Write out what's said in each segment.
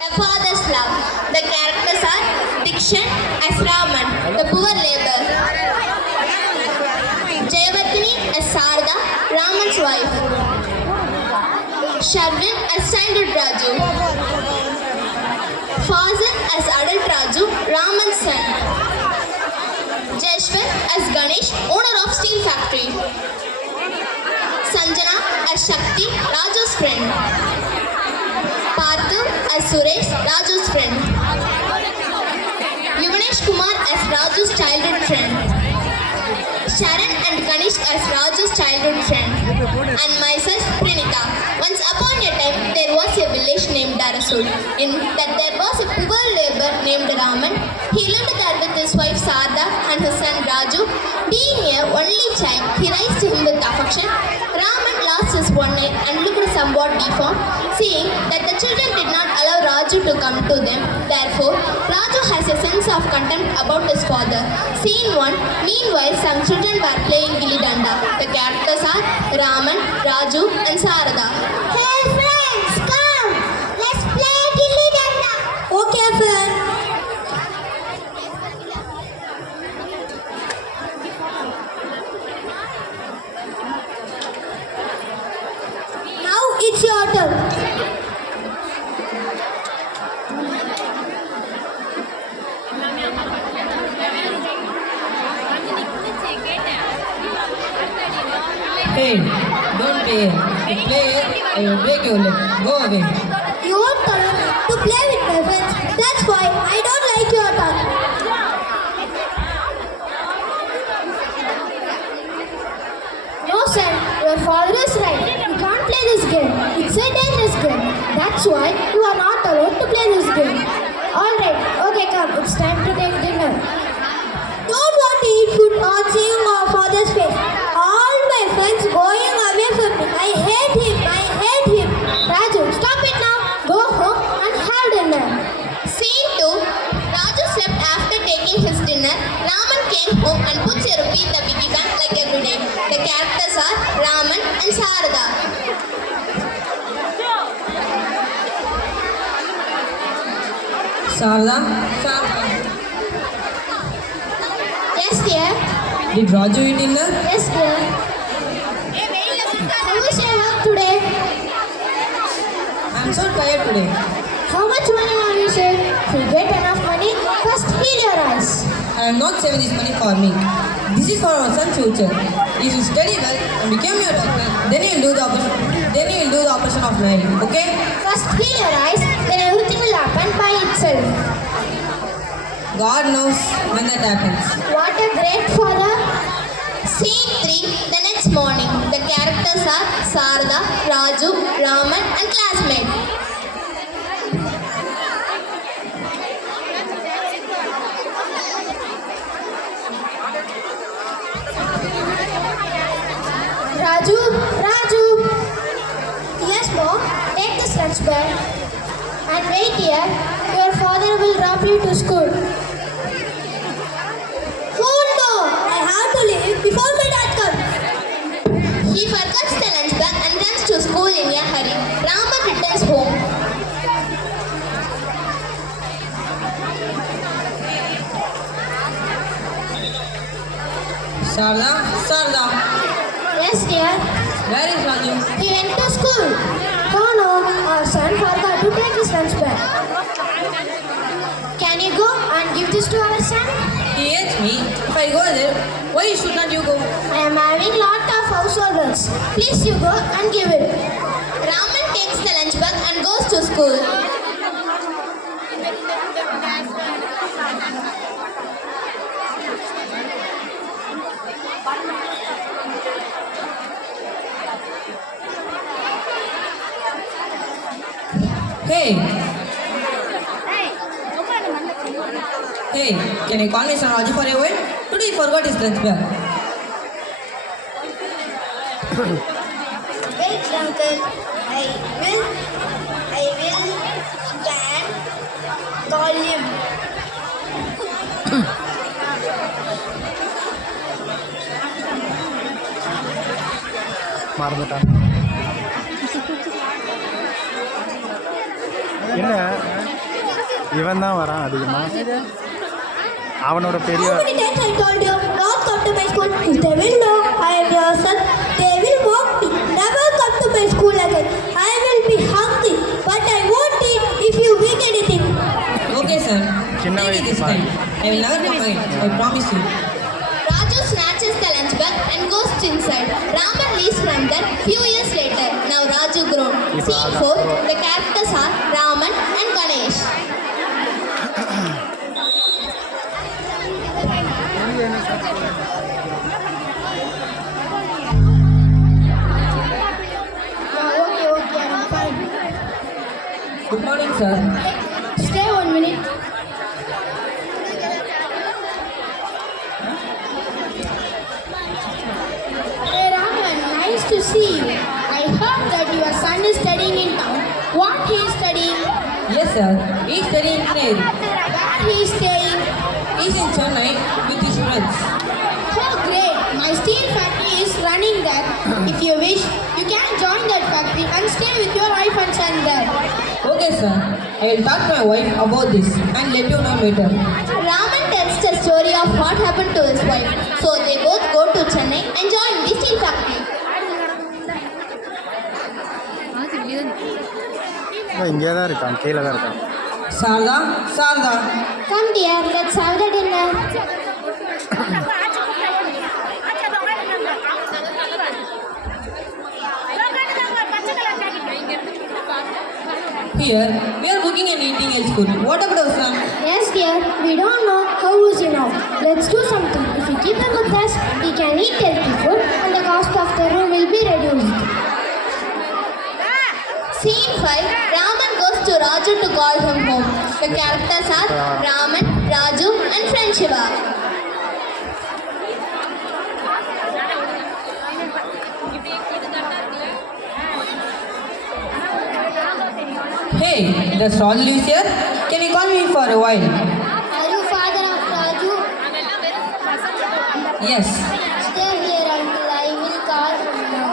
The father's love. The characters are Dikshan as Raman, the poor labor. Jayavardhini as Sarada, Raman's wife. Sharvin as childhood Raju. Fazil as adult Raju, Raman's son. Jeshwant as Ganesh, owner of steel factory. Sanjana as Shakti, Raju's friend. Parthu as Suresh, Raju's friend. Yuvanesh Kumar as Raju's childhood friend. Sharan and Ganesh as Raju's childhood friend. And myself, Prinita. Once upon a time, there was a village named Darasul. In that there was a poor labor named Raman. He lived there with his wife Sarda and his son Raju. Being a only child, he raised him with affection. Raman lost his one eye and looked somewhat deformed, seeing that the children did not allow Raju to come to them. Therefore, Raju has a sense of contempt about his father. Scene 1. Meanwhile, some children were playing Gilli Danda. The characters are Raman, Raju and Sarada. Hey friends, come! Let's play Gilli Danda! Okay, friend. Now it's your turn. Hey, don't play. If you play, I will break your leg. Go away. You won't come to play with my friends. That's why I don't like your talk. No, son, your father is right. You can't play this game. It's a dangerous game. That's why you are not allowed to play this game. Alright, okay, come. It's time to take dinner. Don't want to eat food or seeing our father's face. All my friends going away from me. I hate him. I hate him. Raju, stop it now. Go home and have dinner. Scene 2. Raju slept after taking his dinner. Raman came home and puts a rupee in the piggy bank like every day. The characters are Raman and Sarada. Sarda? Yes, dear. Did Raju eat dinner? Yes, dear. How was your work today? I'm so tired today. How much money have you saved? If you get enough money, first heal your eyes. I am not saving this money for me. This is for our son's future. If you study well and become your doctor, then you will do the operation of marriage. Okay? First heal your eyes, then everything will happen by itself. God knows when that happens. What a great father. Scene 3. The next morning. The characters are Sarada, Raju, Raman and classmate. Raju. Yes, mom. Take this lunch bag. And wait here. Your father will drop you to school. Oh no! I have to leave before my dad comes. He forgets the lunch bag and runs to school in a hurry. Raman returns home. Sarda? Yes, dear. Where is Raju? He went to school. Oh no, our son forgot to take his lunch bag. Can you go and give this to our son? He hates me. If I go there, why should not you go? I am having lot of household works. Please you go and give it. Raman takes the lunch bag and goes to school. Hey, can you call me son Raju for a while? Today he forgot his lunch bag. Wait, uncle. I will stand. Call him. மறந்துட்டான் என்ன இவன் தான் வரான் அதிகமாக. அவனோட பெரிய How many times I told you not come to my school? If they will know I am your son, they will mock me. Never come to my school again. I will be hungry, but I won't eat if you bring anything. Okay, sir. சின்ன Take it வயசு this time. I will never come again. I promise you. Raju snatches the lunch bag and goes inside. Raman leaves from there few years later. Now Raju grown. Scene 4. The characters are Raman and Ganesh. Okay, I'm fine. Good morning, sir. Stay 1 minute. Hey Raman, nice to see you. I heard that your son is studying in town. What he is studying? Yes, sir. He is studying engineering. Where he is staying? He is in Chennai with his friends. Oh great, my steel factory is running there. If you wish, you can join that factory and stay with your wife and son there. Okay, sir. I will talk to my wife about this and let you know later. Raman tells the story of what happened to his wife. So they both go to Chennai and join the steel factory. இங்கே தான் இருக்கான், கீழே தான் இருக்கான். Sarda, Sarda. Come dear, let's have the dinner. Here, we are cooking and eating at school. What about our son? Yes dear, we don't know how is he now. Let's do something. If we keep him with us, he can eat healthy food and the cost of the room will be reduced. Scene 5. Raman goes to Raju to call him home. The characters are Raman, Raju and friend Shiva. Hey, does Raju lives here? Can you call me for a while? Are you father of Raju? Yes. Stay here until I will call him now.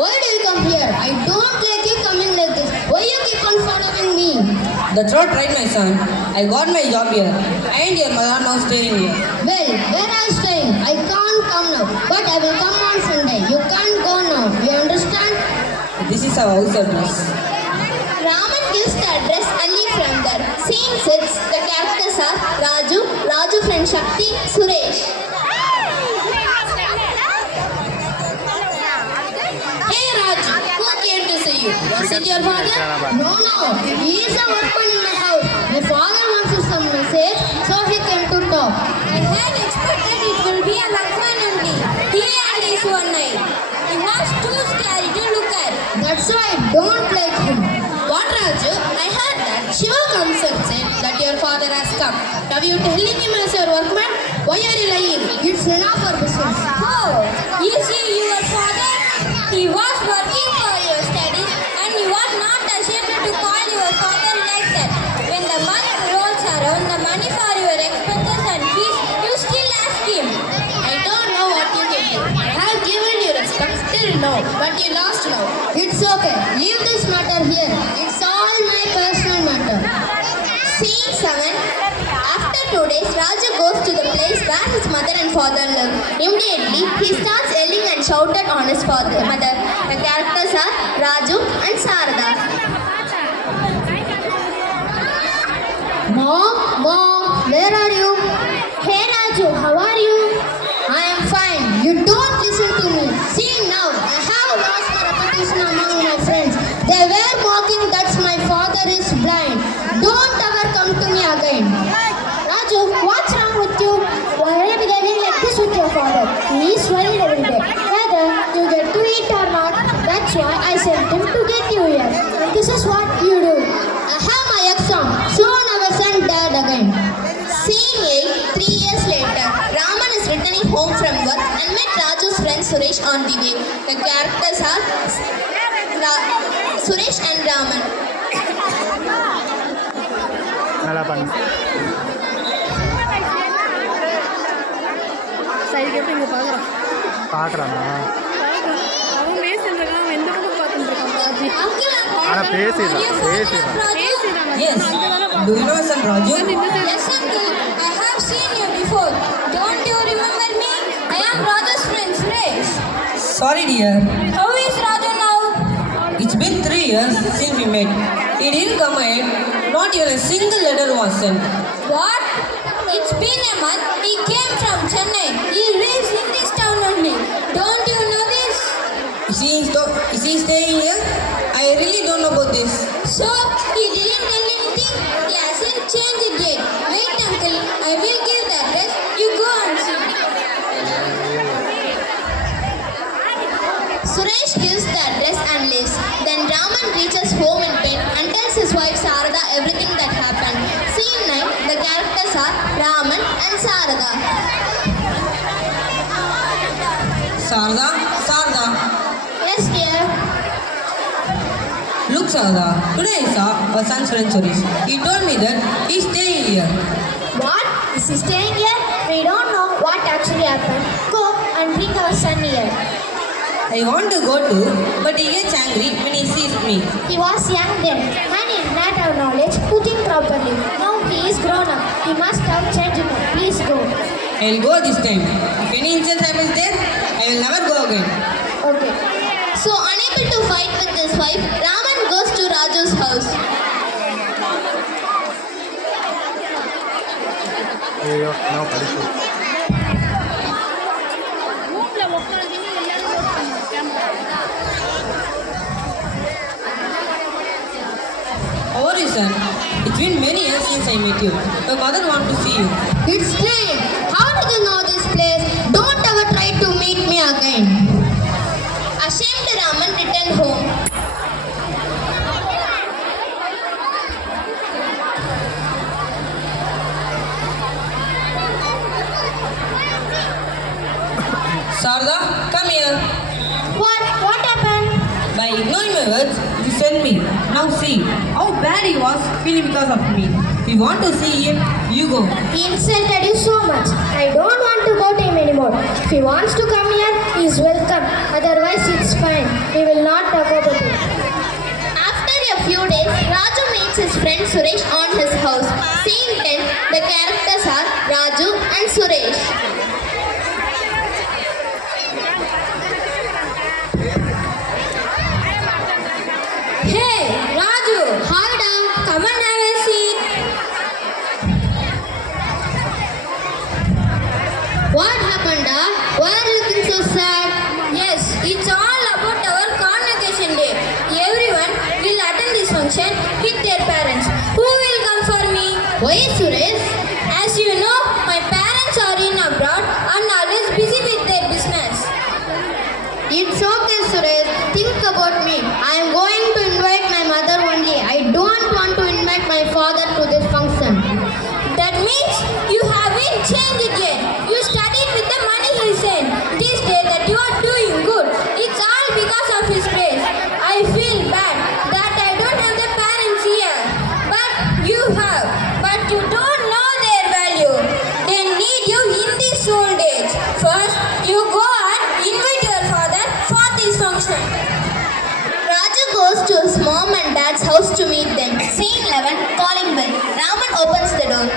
Why do you come here? I don't like you coming like this. Why you keep on following me? That's not right, my son. I got my job here. I and your mother now staying here. Well, where are you staying? I can't come now, but I will come on Sunday. You can't go now. You understand? This is our house address. Raman gives the address and leaves from there. Scene 6. The characters are Raju, Raju friend Shakti, Suresh. Hey Raju, who came to see you? Was it your father? No, he is a workman in my house. My father wants some message, so he came to talk. I had expected it will be a Lakshman only. He had his one eye. He was too scary to look at. That's why I don't like him. What Raju? I heard that Shiva comes and said that your father has come. Are you telling him as your workman? Why are you lying? It's none of our business. Oh, is he your father? He was working for your studies and you are not ashamed to call your father like that. When the month rolls around, the money for your expenses and fees, you still ask him. I don't know what you can do. I have given you respect till now, but you lost now. It's okay. Leave this matter here. It's all my personal matter. Scene 7. After 2 days, Raju goes to the place where his mother and father live. Immediately, he starts yelling and shouted on his mother. The characters are Raju and Sarada. Mom, where are you? Hey Raju, how are you? I am fine. You don't listen to me. See now, I have lost my reputation among my friends. They were mocking that my father is blind. Don't ever come to me again. Raju, what's wrong with you? Why are you behaving like this with your father? He is worried every day. Whether you get to eat or not, that's why I sent him to get you here. And this is what you do. I have my exam. Soon I will send dad again. Scene 8. 3 years later, Raman is returning home from work and met Raju's friend Suresh on the way. The characters are Suresh and Raman. நல்லா பண்ணு. பார்க்குறானா? ఆడ పేసిరా పేసిరా Yes. Do you know my son Raju? Yes, uncle. I have seen you before. Don't you remember me? I am Raja's friend, Suresh. Sorry, dear. How is Raja now? It's been 3 years since we met. He didn't come ahead. Not even a single letter was sent. What? It's been a month. He came from Chennai. He lives in this town only. Don't you know this? Is he staying here? I really don't know about this. So, he didn't tell anything? He hasn't changed it yet. Wait, uncle. I will give the address. You go and see. Suresh gives the address and leaves. Then Raman reaches home in pain and tells his wife Sarada everything that happened. Scene 9, the characters are Raman and Sarada. Sarda. Yes, dear. Look, Sarda. Today I saw our son's friend Suresh. He told me that he's staying here. What? Is he staying here? We don't know what actually happened. Go and bring our son here. I want to go too, but he gets angry when he sees me. He was young then and he did not have knowledge put in properly. Now he is grown up. He must have changed it. Please go. I'll go this time. If any incident happens there, I will never go again. Okay. So, unable to fight with his wife, Raman goes to Raju's house. ಅಯ್ಯೋ ನಾವು ಕಳಿಸ್ತೀವಿ How are you, son? It's been many years since I met you. Your mother wants to see you. It's strange. How did you know this place? Don't ever try to meet me again. Ashamed, Raman returned home. Sarda, come here. What happened? By ignoring my words, you sent me. Now see how bad he was feeling because of me. If you want to see him, you go. He insulted you so much. I don't want to go to him anymore. If he wants to come here, he is welcome. Otherwise, it's fine. We will not talk about it. After a few days, Raju meets his friend Suresh on his house. Scene 10, the characters are Raju and Suresh. Hey, Raju, hi down. Come and have a seat. What happened, da? Why are you looking so sad? Yes, it's all about our convocation day. Everyone will attend this function with their parents. Who will come for me? Why, Suresh? As you know, my parents are in abroad and always busy with their business. It's okay, Suresh. Think about me. I am going to invite my mother only. I don't want to invite my father to this function. That means you haven't changed yet. You studied with the money he sent. This day that you are doing good. It's all because of his grace. I feel bad that I don't have the parents here. But you have. But you don't know their value. They need you in this old age. First, you go and invite your father for this function. Raju goes to his mom and dad's house to meet them. Scene 11, calling bell. Raman opens the door.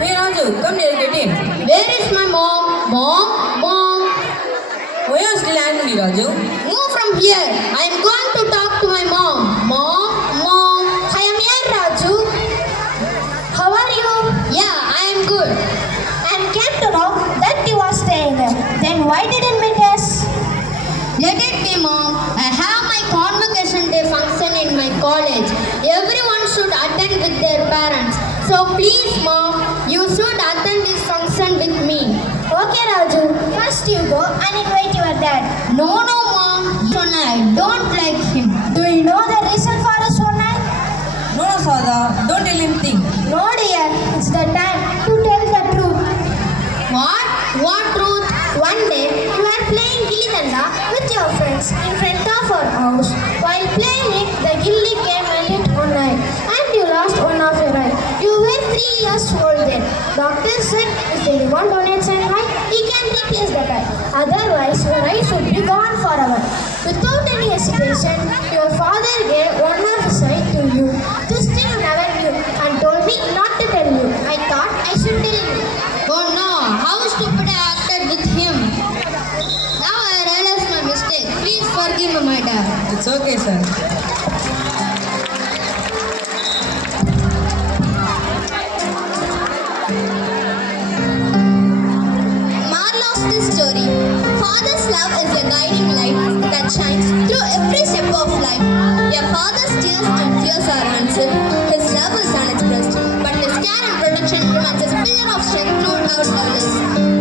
Hey Raju, come here, get in. Where is my mom? Mom? Why are you still angry, Raju? Move from here. I am going to talk to my mom. Mom? I am here, Raju. How are you? Yeah, I am good. I came to know that you are staying there. Then why didn't meet us? Let it be, Mom. I have my convocation day function in my college. Everyone should attend with their parents. So please, Mom, you should attend this function with me. Okay, Raju. First you go and invite your dad. No, Mom. I don't like him. Do you know the reason for us one night? No, Sarda, don't tell him things. No, dear. It's the time to tell the truth. What? What truth? One day, you were playing gilli danda with your friends in front of our house. While playing it, the gilli came and hit one eye, and you lost one of your eye. You were 3 years old then. Doctor said if anyone donates an eye, he can replace that eye. Otherwise, your eyes would be gone forever. Without any hesitation, your father gave one of his eye to you. This thing you never knew and told me not to tell you. I thought I should tell you. Oh no, how stupid I acted with him. Now I realize my mistake. Please forgive me, my dad. It's okay, sir. Moral of this story: Father's love is a guiding light that shines through every step of life. A father's tears and fears are unseen, his love is unexpressed, but his care and protection remains a pillar of strength throughout our lives.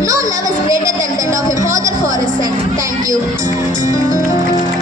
No love is greater than that of a father for his son. Thank you.